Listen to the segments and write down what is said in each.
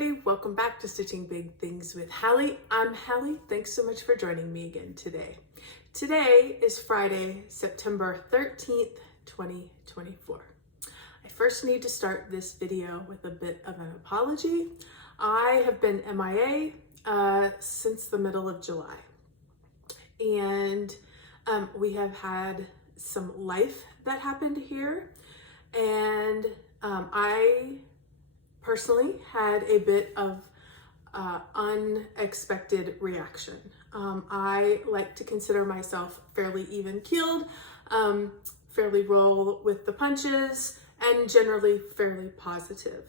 everybody. Welcome back to Stitching Big Things with Hallie. I'm Hallie. Thanks so much for joining me again today. Today is Friday, September 13th, 2024. I first need to start this video with a bit of an apology. I have been MIA since the middle of July. And we have had some life that happened here. And I personally had a bit of unexpected reaction. I like to consider myself fairly even-keeled, fairly roll with the punches, and generally fairly positive.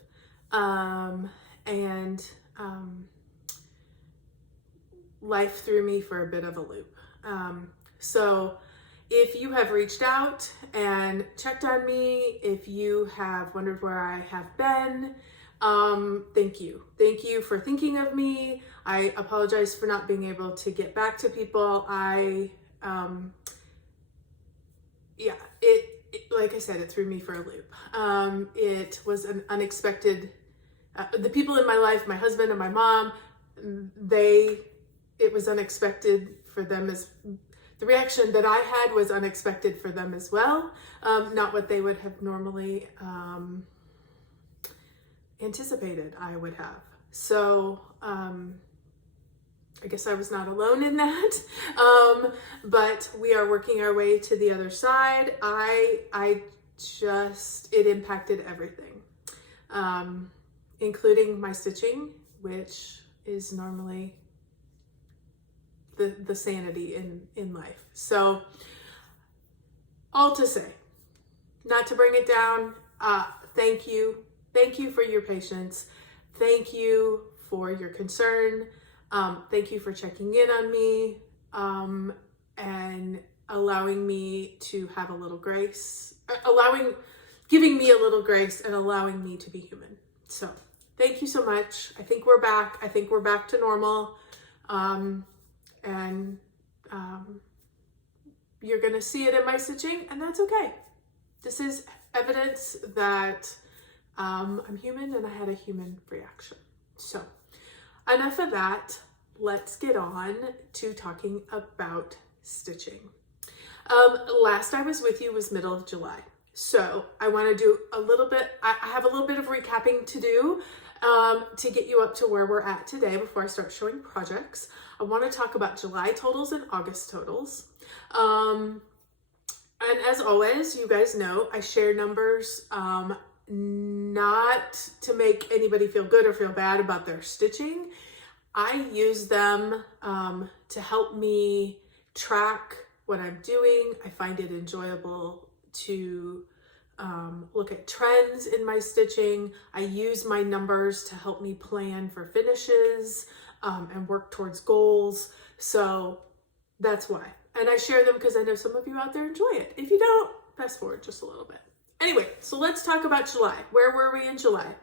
Life threw me for a bit of a loop. So if you have reached out and checked on me, if you have wondered where I have been, thank you. Thank you for thinking of me. I apologize for not being able to get back to people. Like I said, it threw me for a loop. It was an unexpected, the people in my life, my husband and my mom, it was unexpected for them the reaction that I had was unexpected for them as well. Not what they would have normally anticipated I would have. So I guess I was not alone in that. But we are working our way to the other side. It impacted everything, including my stitching, which is normally the sanity in life. So all to say, not to bring it down, thank you for your patience. Thank you for your concern. Thank you for checking in on me, and allowing me to have a little grace, giving me a little grace and allowing me to be human. So thank you so much. I think we're back. I think we're back to normal. You're gonna see it in my stitching, and that's okay. This is evidence that I'm human and I had a human reaction. So enough of that. Let's get on to talking about stitching. Last I was with you was middle of July. So I want to do I have a little bit of recapping to do to get you up to where we're at today before I start showing projects. I want to talk about July totals and August totals. And as always, you guys know I share numbers not to make anybody feel good or feel bad about their stitching. I use them to help me track what I'm doing. I find it enjoyable to look at trends in my stitching. I use my numbers to help me plan for finishes and work towards goals. So that's why. And I share them because I know some of you out there enjoy it. If you don't, fast forward just a little bit. Anyway, so let's talk about July. Where were we in July?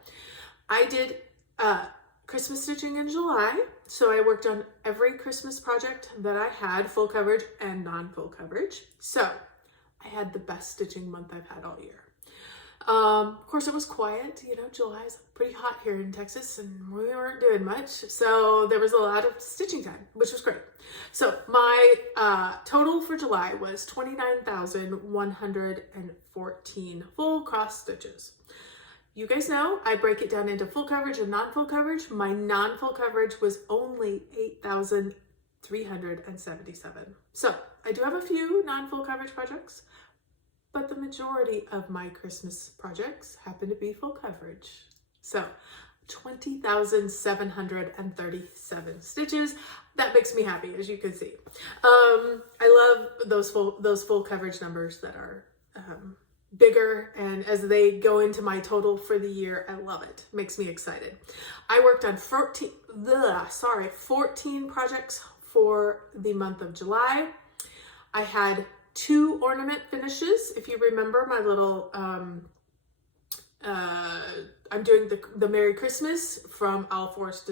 I did Christmas stitching in July. So I worked on every Christmas project that I had, full coverage and non-full coverage. So I had the best stitching month I've had all year. Of course, it was quiet. You know, July is pretty hot here in Texas and we weren't doing much. So there was a lot of stitching time, which was great. So my total for July was 29,114 full cross stitches. You guys know I break it down into full coverage and non-full coverage. My non-full coverage was only 8,377. So I do have a few non-full coverage projects, but the majority of my Christmas projects happen to be full coverage. So 20,737 stitches. That makes me happy, as you can see. I love those full coverage numbers that are bigger, and as they go into my total for the year, I love it. Makes me excited. I worked on 14 projects for the month of July. I had 2 ornament finishes. If you remember my little, I'm doing the Merry Christmas from Owl Forest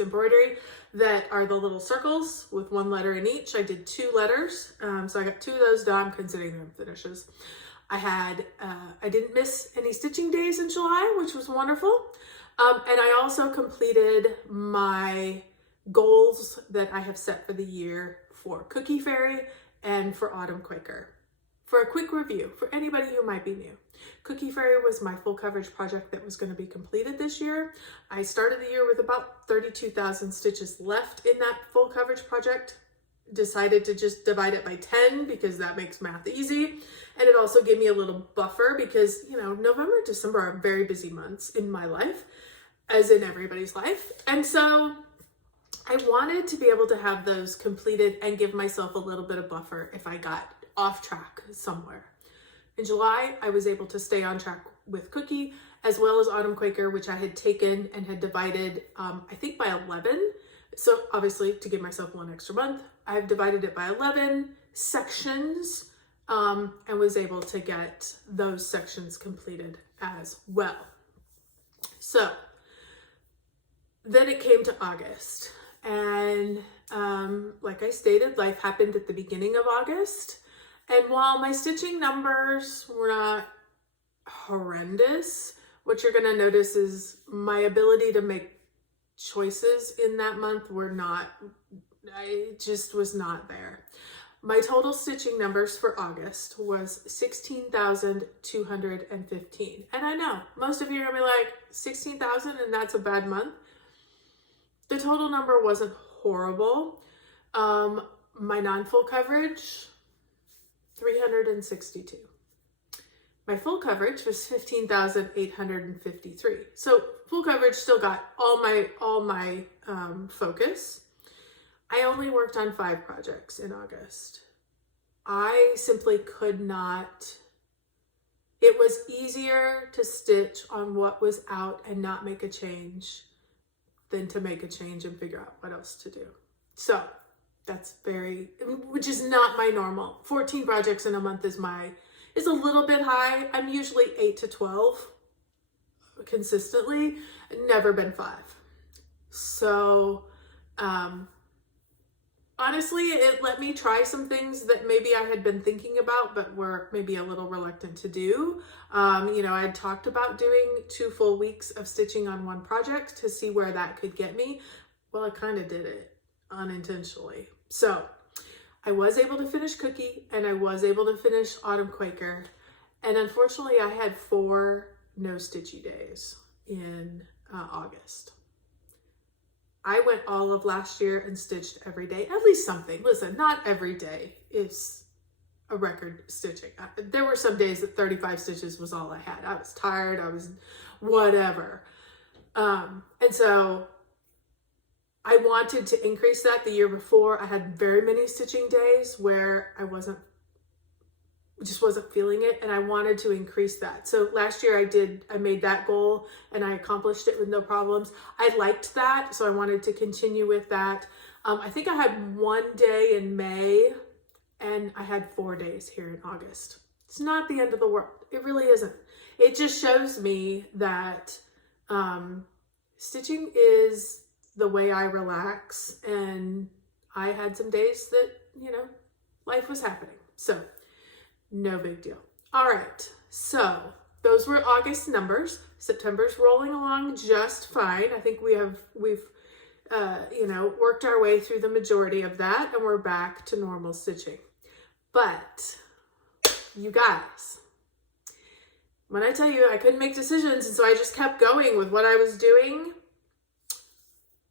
Embroidery that are the little circles with 1 letter in each. I did 2 letters, so I got 2 of those done, considering them finishes. I didn't miss any stitching days in July, which was wonderful. And I also completed my goals that I have set for the year for Cookie Fairy and for Autumn Quaker. For a quick review, for anybody who might be new, Cookie Fairy was my full coverage project that was going to be completed this year. I started the year with about 32,000 stitches left in that full coverage project. Decided to just divide it by 10 because that makes math easy. And it also gave me a little buffer because, you know, November, December are very busy months in my life, as in everybody's life. And so I wanted to be able to have those completed and give myself a little bit of buffer if I got off track somewhere. In July, I was able to stay on track with Cookie as well as Autumn Quaker, which I had taken and had divided, I think by 11. So obviously to give myself one extra month, I've divided it by 11 sections and was able to get those sections completed as well. So then it came to August, and like I stated, life happened at the beginning of August. And while my stitching numbers were not horrendous, what you're going to notice is my ability to make choices in that month were not, I just was not there. My total stitching numbers for August was 16,215. And I know most of you are going to be like, 16,000 and that's a bad month. The total number wasn't horrible. My non-full coverage, 362. My full coverage was 15,853. So full coverage still got all my focus. I only worked on 5 projects in August. I simply could not. It was easier to stitch on what was out and not make a change than to make a change and figure out what else to do. So that's which is not my normal. 14 projects in a month is a little bit high. I'm usually 8 to 12 consistently, never been 5. So, honestly, it let me try some things that maybe I had been thinking about, but were maybe a little reluctant to do. You know, I had talked about doing 2 full weeks of stitching on one project to see where that could get me. Well, I kind of did it unintentionally. So I was able to finish Cookie and I was able to finish Autumn Quaker. And unfortunately, I had 4 no stitchy days in August. I went all of last year and stitched every day, at least something. Listen, not every day is a record stitching. There were some days that 35 stitches was all I had. I was tired, I was whatever. And so I wanted to increase that. The year before, I had very many stitching days where I just wasn't feeling it, and I wanted to increase that. So last year I made that goal and I accomplished it with no problems. I liked that, so I wanted to continue with that. I think I had 1 day in May and I had 4 days here in August. It's not the end of the world. It really isn't. It just shows me that stitching is the way I relax, and I had some days that, you know, life was happening. So no big deal. All right, so those were August numbers. September's rolling along just fine. I think we've you know, worked our way through the majority of that, and we're back to normal stitching. But you guys, when I tell you I couldn't make decisions, and so I just kept going with what I was doing,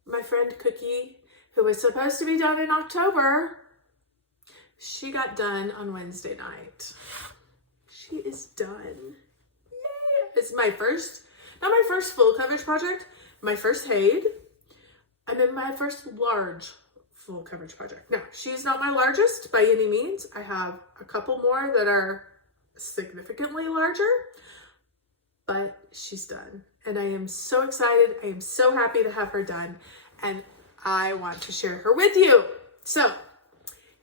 my friend Cookie, who was supposed to be done in October, she got done on Wednesday night. She is done. Yay! It's not my first full coverage project, my first Haid, and then my first large full coverage project. Now, she's not my largest by any means. I have a couple more that are significantly larger, but she's done. And I am so excited. I am so happy to have her done, and I want to share her with you. So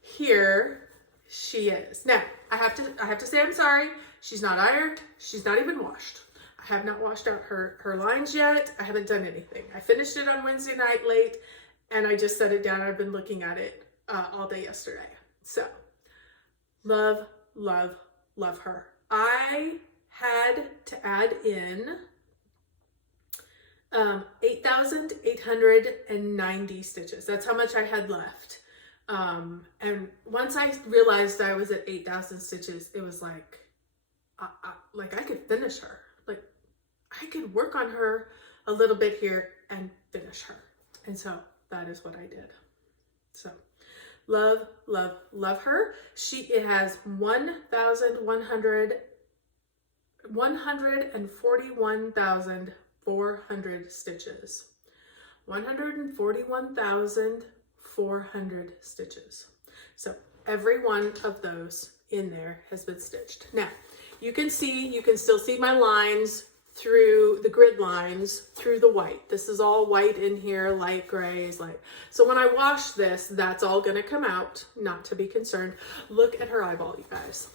here she is. Now, I have to say I'm sorry. She's not ironed. She's not even washed. I have not washed out her lines yet. I haven't done anything. I finished it on Wednesday night late, and I just set it down. I've been looking at it all day yesterday. So love, love, love her. I had to add in 8,890 stitches. That's how much I had left. And once I realized I was at 8,000 stitches, it was like I could finish her. Like I could work on her a little bit here and finish her. And so that is what I did. So love, love, love her. It has 141,400 stitches. 141,400 stitches. So every one of those in there has been stitched. Now you can still see my lines through the grid lines through the white. This is all white in here, light gray is light. So when I wash this, that's all gonna come out, not to be concerned. Look at her eyeball, you guys.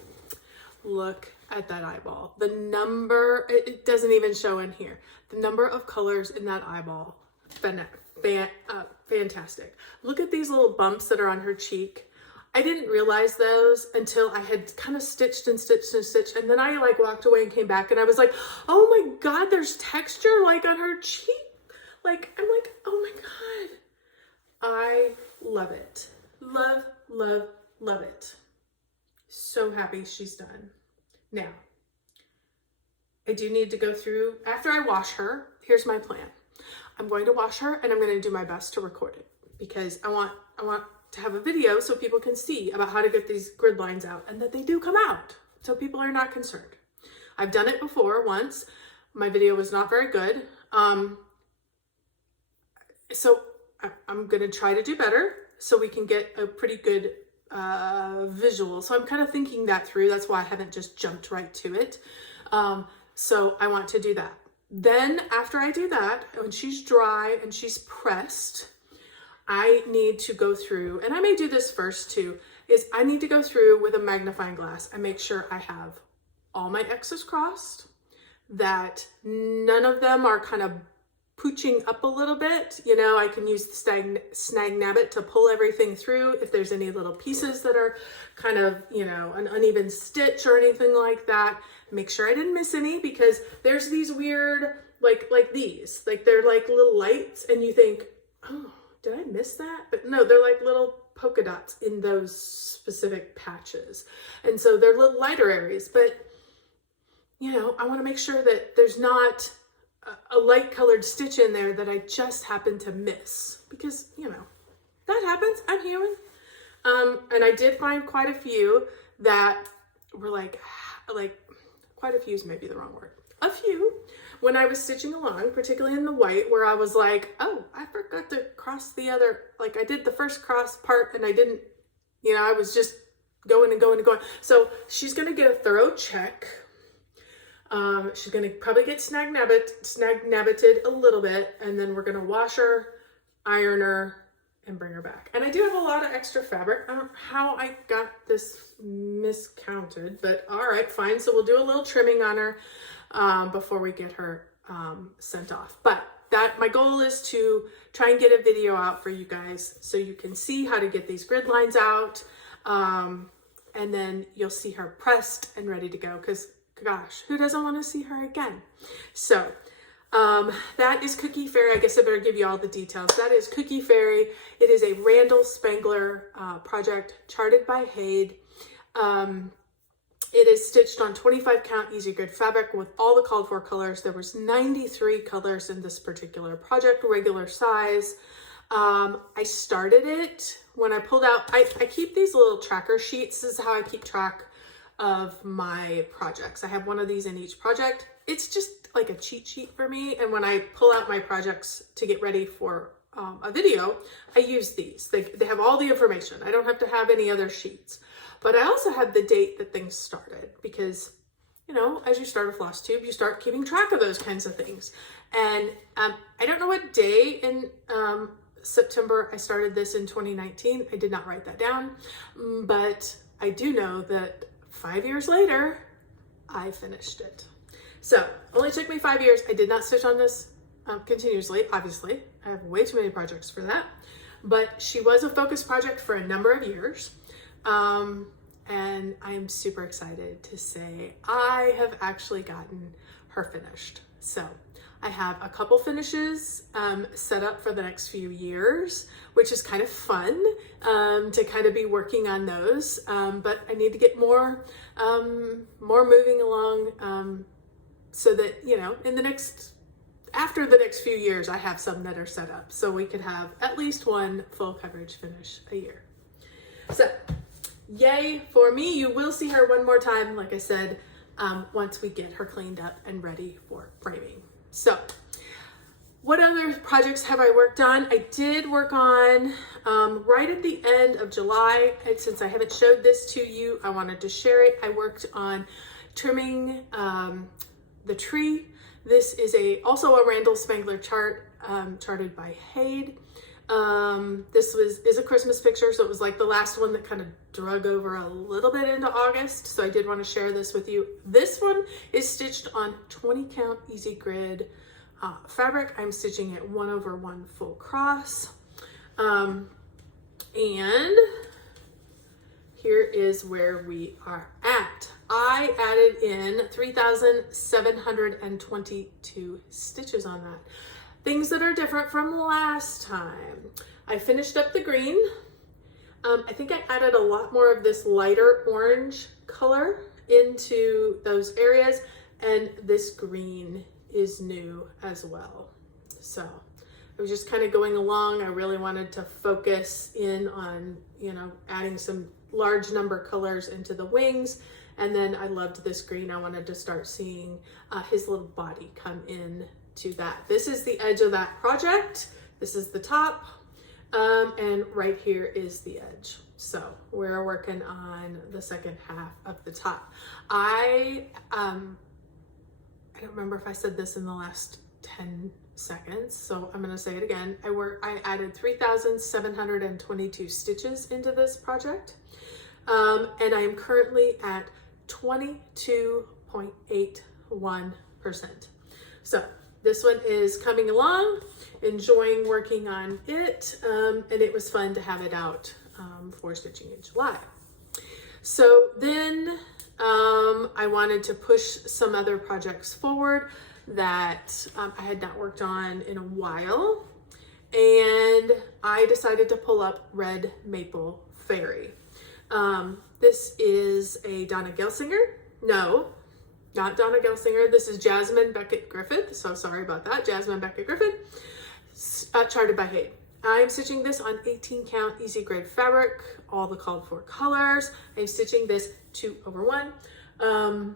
Look at that eyeball. The number, it doesn't even show in here. The number of colors in that eyeball, fantastic. Look at these little bumps that are on her cheek. I didn't realize those until I had kind of stitched and stitched and stitched. And then I like walked away and came back and I was like, oh my God, there's texture like on her cheek. Like, I'm like, oh my God. I love it. Love, love, love it. So happy she's done. Now, I do need to go through, after I wash her, here's my plan. I'm going to wash her and I'm going to do my best to record it because I want to have a video so people can see about how to get these grid lines out and that they do come out so people are not concerned. I've done it before once. My video was not very good. So I'm going to try to do better so we can get a pretty good visual. So I'm kind of thinking that through. That's why I haven't just jumped right to it. So I want to do that. Then after I do that, when she's dry and she's pressed, I need to go through, and I may do this first too, is I need to go through with a magnifying glass and make sure I have all my X's crossed, that none of them are kind of pooching up a little bit. You know, I can use the snag nabbit to pull everything through if there's any little pieces that are kind of, you know, an uneven stitch or anything like that. Make sure I didn't miss any because there's these weird, like these, like they're like little lights and you think, oh, did I miss that? But no, they're like little polka dots in those specific patches. And so they're little lighter areas, but you know, I want to make sure that there's not a light colored stitch in there that I just happen to miss because, you know, that happens. I'm human. And I did find quite a few that were like quite a few is maybe the wrong word. A few when I was stitching along, particularly in the white, where I was like, oh, I forgot to cross the other, like I did the first cross part and I didn't, you know, I was just going and going and going. So she's going to get a thorough check. She's going to probably get snag nabbited a little bit, and then we're going to wash her, iron her, and bring her back. And I do have a lot of extra fabric. I don't know how I got this miscounted, but all right, fine. So we'll do a little trimming on her before we get her sent off. But my goal is to try and get a video out for you guys so you can see how to get these grid lines out. And then you'll see her pressed and ready to go because gosh, who doesn't want to see her again? So that is Cookie Fairy. I guess I better give you all the details. That is Cookie Fairy. It is a Randall Spangler project charted by Haid. It is stitched on 25 count easy grid fabric with all the called for colors. There was 93 colors in this particular project, regular size. I started it when I pulled out, I keep these little tracker sheets. This is how I keep track of my projects. I have one of these in each project. It's just like a cheat sheet for me. And when I pull out my projects to get ready for a video, I use these. They have all the information. I don't have to have any other sheets. But I also have the date that things started because, you know, as you start a Flosstube, you start keeping track of those kinds of things. And I don't know what day in September I started this in 2019. I did not write that down, but I do know that 5 years later, I finished it. So it only took me 5 years. I did not stitch on this continuously, obviously. I have way too many projects for that. But she was a focus project for a number of years. And I'm super excited to say I have actually gotten her finished. So I have a couple finishes set up for the next few years, which is kind of fun to kind of be working on those. But I need to get more moving along so that, you know, after the next few years, I have some that are set up so we could have at least one full coverage finish a year. So yay for me. You will see her one more time, like I said, once we get her cleaned up and ready for framing. So what other projects have I worked on? I did work on, right at the end of July, and since I haven't showed this to you, I wanted to share it. I worked on trimming the tree. This is also a Randall Spangler chart, charted by Hayde. This is a Christmas picture, so it was like the last one that kind of drug over a little bit into August, so I did want to share this with you. This one is stitched on 20 count easy grid fabric. I'm stitching it 1/1 full cross, and here is where we are at. I added in 3,722 stitches on that. Things that are different from last time. I finished up the green. I think I added a lot more of this lighter orange color into those areas, and this green is new as well. So I was just kind of going along. I really wanted to focus in on, you know, adding some large number colors into the wings. And then I loved this green. I wanted to start seeing his little body come in to that. This is the edge of that project. This is the top, and right here is the edge. So we're working on the second half of the top. I don't remember if I said this in the last 10 seconds, so I'm gonna say it again. I added 3,722 stitches into this project, and I am currently at 22.81%. So this one is coming along, enjoying working on it, and it was fun to have it out for stitching in July. So then I wanted to push some other projects forward that I had not worked on in a while, and I decided to pull up Red Maple Fairy. This is a Donna Gelsinger. No, not Donna Gelsinger. This is Jasmine Beckett Griffith. So sorry about that. Jasmine Beckett Griffith, charted by Hayde. I'm stitching this on 18 count easy grade fabric, all the called for colors. I'm stitching this 2/1. On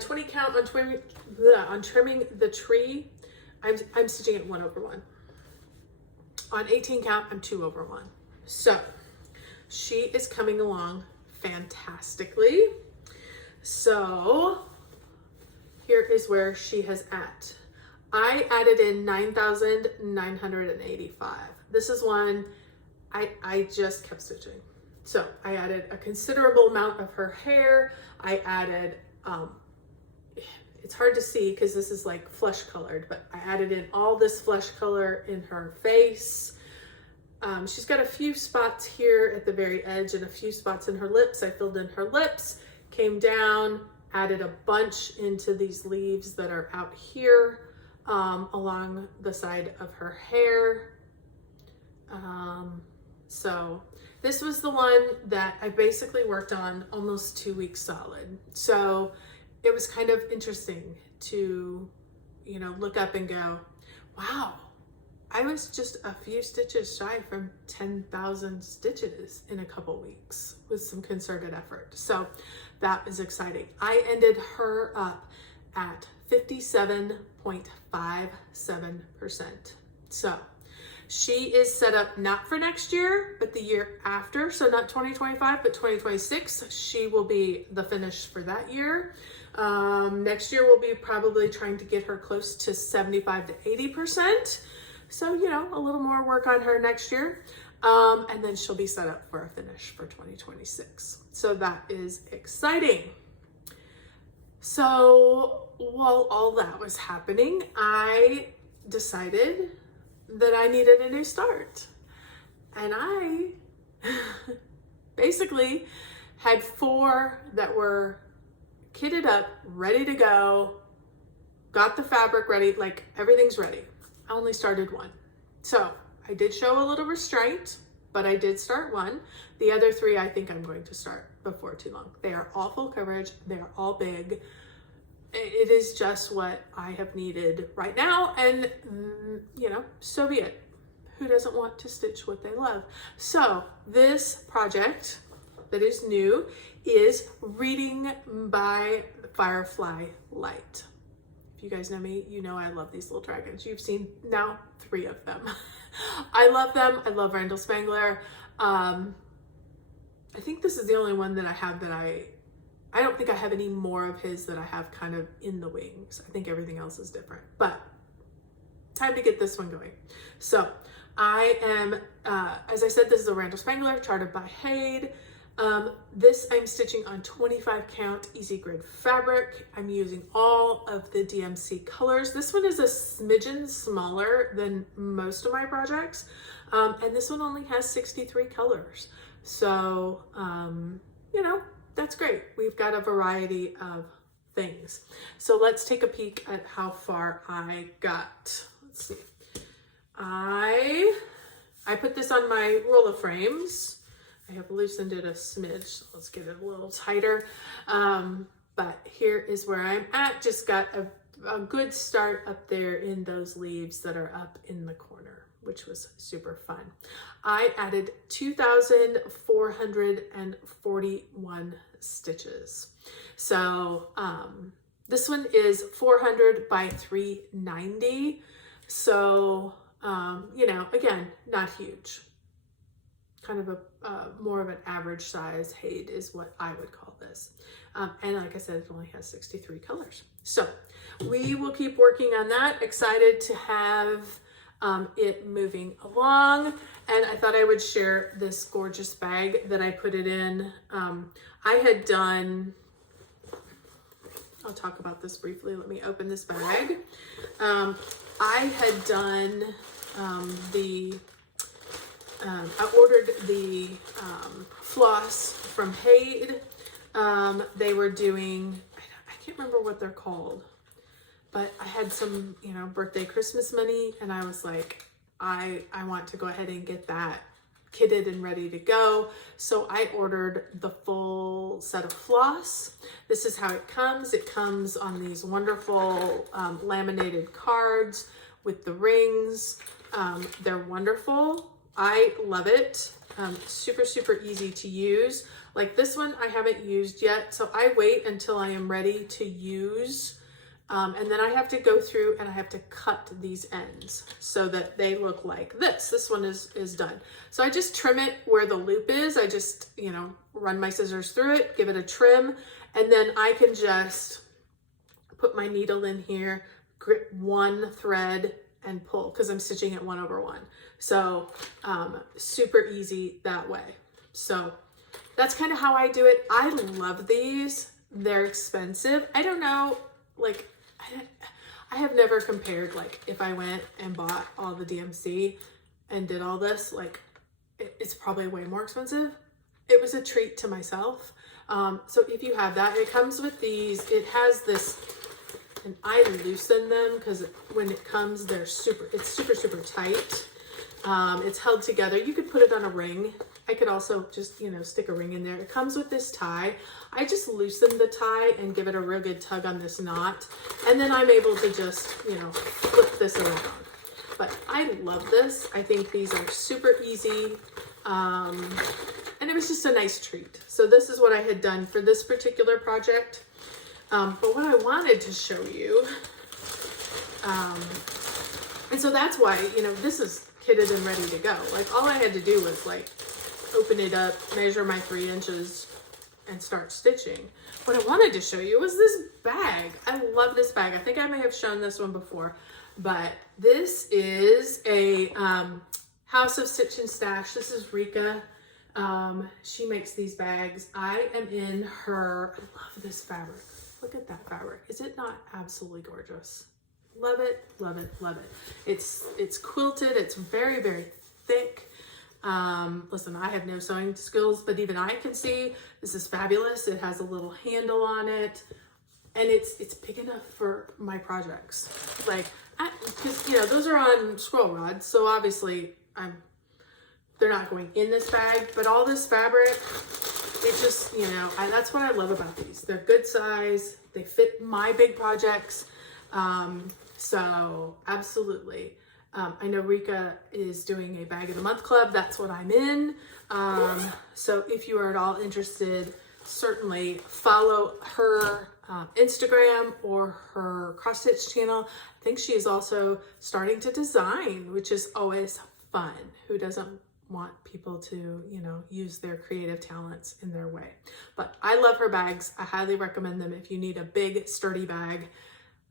20 count, on trimming the tree, I'm stitching it 1/1. On 18 count, I'm 2/1. So she is coming along fantastically. So here is where she has at. I added in 9,985. This is one I just kept stitching. So I added a considerable amount of her hair. I added, it's hard to see because this is like flesh colored, but I added in all this flesh color in her face. She's got a few spots here at the very edge and a few spots in her lips. I filled in her lips, came down, added a bunch into these leaves that are out here along the side of her hair. So this was the one that I basically worked on almost 2 weeks solid. So it was kind of interesting to, you know, look up and go, wow, I was just a few stitches shy from 10,000 stitches in a couple weeks with some concerted effort. So that is exciting. I ended her up at 57.57%. So she is set up not for next year, but the year after. So not 2025, but 2026. She will be the finish for that year. Next year we'll be probably trying to get her close to 75 to 80%. So, you know, a little more work on her next year. And then she'll be set up for a finish for 2026. So that is exciting. So while all that was happening, I decided that I needed a new start. And I basically had 4 that were kitted up, ready to go got the fabric ready, like everything's ready. I only started one. So I did show a little restraint, but I did start one. The other three, I think I'm going to start before too long. They are all full coverage. They are all big. It is just what I have needed right now. And you know, so be it. Who doesn't want to stitch what they love? So this project that is new is Reading by Firefly Light. If you guys know me, you know I love these little dragons. You've seen now 3 of them. I love them. I love Randall Spangler. I think this is the only one that I have that I don't think I have any more of his that I have kind of in the wings. I think everything else is different, but time to get this one going. So I am, as I said, this is a Randall Spangler charted by Haid. This I'm stitching on 25 count easy grid fabric. I'm using all of the DMC colors. This one is a smidgen smaller than most of my projects. And this one only has 63 colors. So, you know, that's great. We've got a variety of things. So let's take a peek at how far I got. Let's see. I put this on my roller frames. I have loosened it a smidge, so let's get it a little tighter. But here is where I'm at. Just got a good start up there in those leaves that are up in the corner, which was super fun. I added 2,441 stitches. So this one is 400 by 390. So, you know, again, not huge. Kind of a more of an average size Haid is what I would call this. And like I said, it only has 63 colors. So we will keep working on that. Excited to have it moving along. And I thought I would share this gorgeous bag that I put it in. I had done, I'll talk about this briefly. Let me open this bag. I had done I ordered the floss from Haid. They were doing, I can't remember what they're called, but I had some, you know, birthday Christmas money, and I was like, I want to go ahead and get that kitted and ready to go. So I ordered the full set of floss. This is how it comes. It comes on these wonderful laminated cards with the rings. They're wonderful. I love it. Super, super easy to use. Like this one I haven't used yet, so I wait until I am ready to use. And then I have to go through and I have to cut these ends so that they look like this. This one is done. So I just trim it where the loop is. I just, you know, run my scissors through it, give it a trim, and then I can just put my needle in here, grip one thread and pull, because I'm stitching it 1/1. So super easy that way. So that's kind of how I do it. I love these. They're expensive. I don't know, like I have never compared, like if I went and bought all the DMC and did all this, like it's probably way more expensive. It was a treat to myself. So if you have that, it comes with these, it has this, and I loosen them because when it comes, it's super, super tight. It's held together. You could put it on a ring. I could also just, you know, stick a ring in there. It comes with this tie. I just loosen the tie and give it a real good tug on this knot. And then I'm able to just, you know, flip this around. But I love this. I think these are super easy. And it was just a nice treat. So this is what I had done for this particular project. But what I wanted to show you, and so that's why, you know, this is kitted and ready to go. Like all I had to do was like open it up, measure my 3 inches, and start stitching. What I wanted to show you was this bag. I love this bag. I think I may have shown this one before, but this is a House of Stitch and Stash. This is Rika. She makes these bags. I am in her, I love this fabric. Look at that fabric. Is it not absolutely gorgeous? Love it, love it, love it. It's quilted. It's very, very thick. Listen, I have no sewing skills, but even I can see this is fabulous. It has a little handle on it. and it's big enough for my projects. Like, because, you know, those are on scroll rods, so obviously they're not going in this bag, but all this fabric, it just, you know, that's what I love about these. They're good size, they fit my big projects. So absolutely. I know Rika is doing a bag of the month club. That's what I'm in. So if you are at all interested, certainly follow her Instagram or her cross stitch channel. I think she is also starting to design, which is always fun. Who doesn't want people to, you know, use their creative talents in their way? But I love her bags. I highly recommend them if you need a big sturdy bag.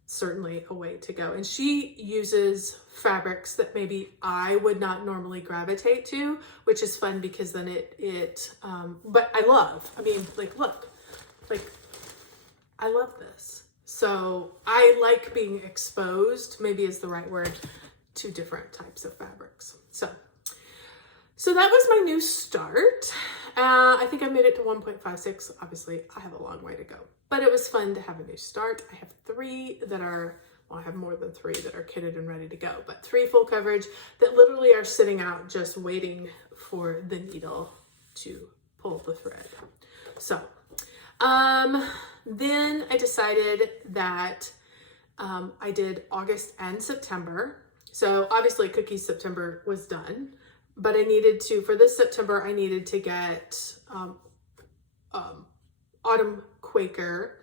Certainly a way to go. And she uses fabrics that maybe I would not normally gravitate to, which is fun because then but I mean, like, look, like, I love this. So I like being exposed, maybe is the right word, to different types of fabrics. So that was my new start. I think I made it to 1.56. Obviously, I have a long way to go, but it was fun to have a new start. I have three that are, well, I have more than three that are kitted and ready to go, but 3 full coverage that literally are sitting out just waiting for the needle to pull the thread. So then I decided that I did August and September. So obviously Cookies September was done, but I needed to, for this September, I needed to get Autumn Quaker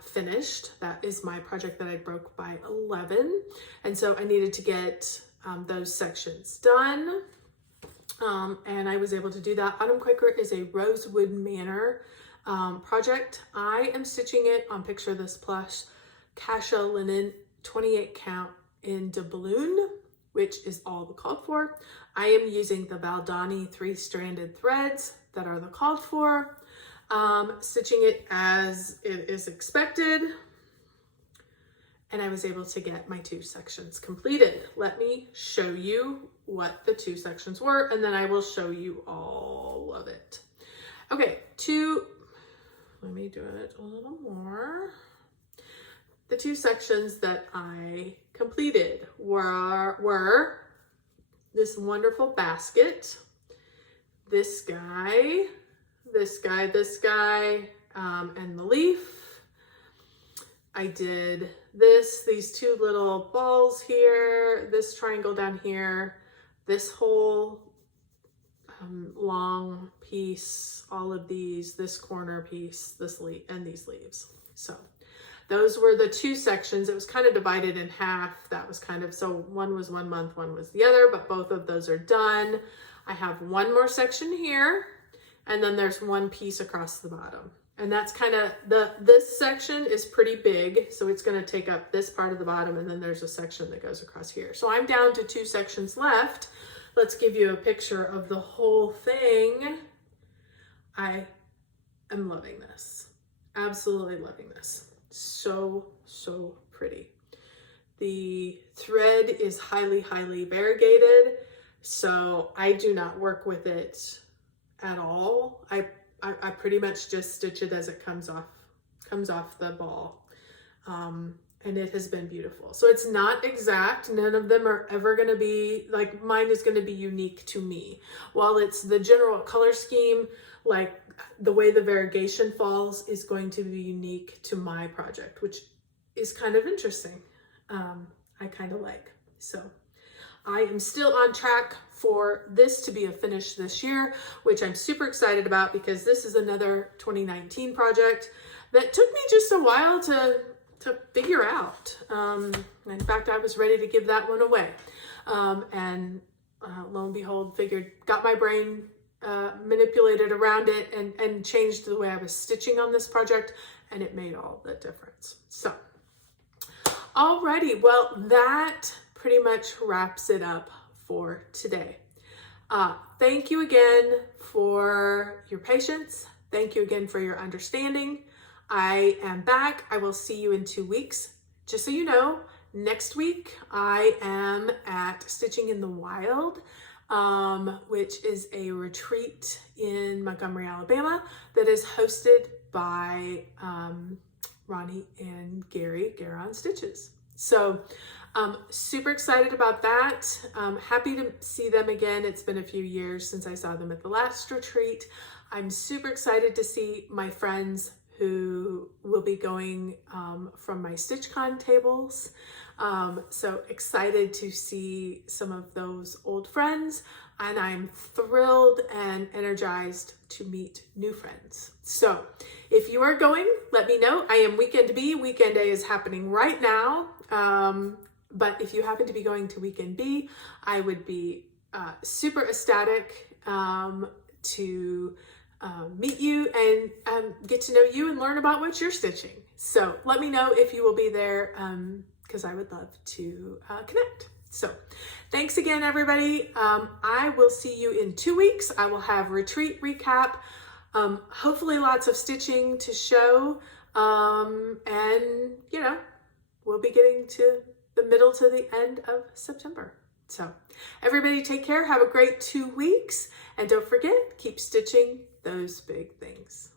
finished. That is my project that I broke by 11. And so I needed to get those sections done. And I was able to do that. Autumn Quaker is a Rosewood Manor project. I am stitching it on Picture This Plush Cassia linen 28 count in doubloon, which is all the called for. I am using the Valdani 3-stranded threads that are the called for. Stitching it as it is expected. And I was able to get my 2 sections completed. Let me show you what the 2 sections were, and then I will show you all of it. Okay, let me do it a little more. The 2 sections that I completed were this wonderful basket, this guy, and the leaf. I did these 2 little balls here, this triangle down here, this whole long piece, all of these, this corner piece, this leaf, and these leaves. So those were the 2 sections. It was kind of divided in half. That was kind of, so one was 1 month, one was the other, but both of those are done. I have 1 more section here, and then there's 1 piece across the bottom. And that's kind of, this section is pretty big, so it's going to take up this part of the bottom, and then there's a section that goes across here. So I'm down to 2 sections left. Let's give you a picture of the whole thing. I am loving this. Absolutely loving this. So pretty. The thread is highly variegated, so I do not work with it at all. I pretty much just stitch it as it comes off the ball. And it has been beautiful. So it's not exact. None of them are ever going to be, like, mine is going to be unique to me. While it's the general color scheme, like the way the variegation falls is going to be unique to my project, which is kind of interesting. I kind of like. So I am still on track for this to be a finish this year, which I'm super excited about because this is another 2019 project that took me just a while to figure out. In fact, I was ready to give that one away. And lo and behold, got my brain manipulated around it and changed the way I was stitching on this project, and it made all the difference. So, alrighty, well, that pretty much wraps it up for today. Thank you again for your patience. Thank you again for your understanding. I am back. I will see you in 2 weeks. Just so you know, next week I am at Stitching in the Wild, which is a retreat in Montgomery, Alabama that is hosted by Ronnie and Gary Garon Stitches. So super excited about that. Happy to see them again. It's been a few years since I saw them at the last retreat. I'm super excited to see my friends who will be going from my StitchCon tables. So excited to see some of those old friends, and I'm thrilled and energized to meet new friends. So if you are going, let me know. I am Weekend B. Weekend A is happening right now. But if you happen to be going to Weekend B, I would be super ecstatic to meet you and get to know you and learn about what you're stitching. So let me know if you will be there, because I would love to connect. So thanks again, everybody. I will see you in 2 weeks. I will have retreat recap, hopefully lots of stitching to show, and you know, we'll be getting to the middle to the end of September. So everybody take care, have a great 2 weeks, and don't forget, keep stitching those big things.